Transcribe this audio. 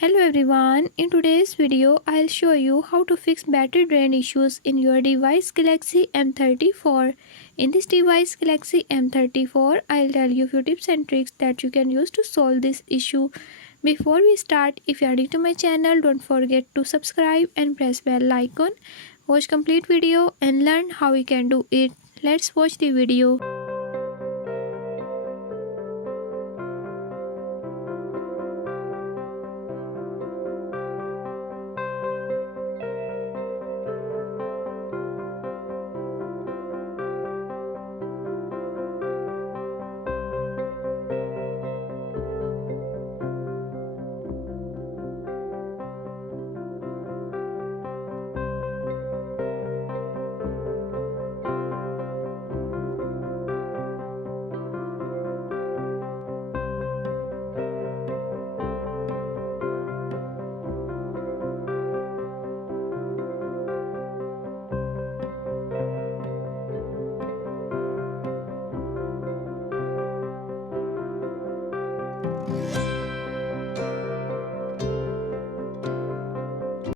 Hello everyone, in today's video I'll show you how to fix battery drain issues in your device Galaxy M34. In this device Galaxy M34, I'll tell you few tips and tricks that you can use to solve this issue. Before we start, if you are new to my channel, don't forget to subscribe and press bell icon. Watch complete video and learn how we can do it. Let's watch the video.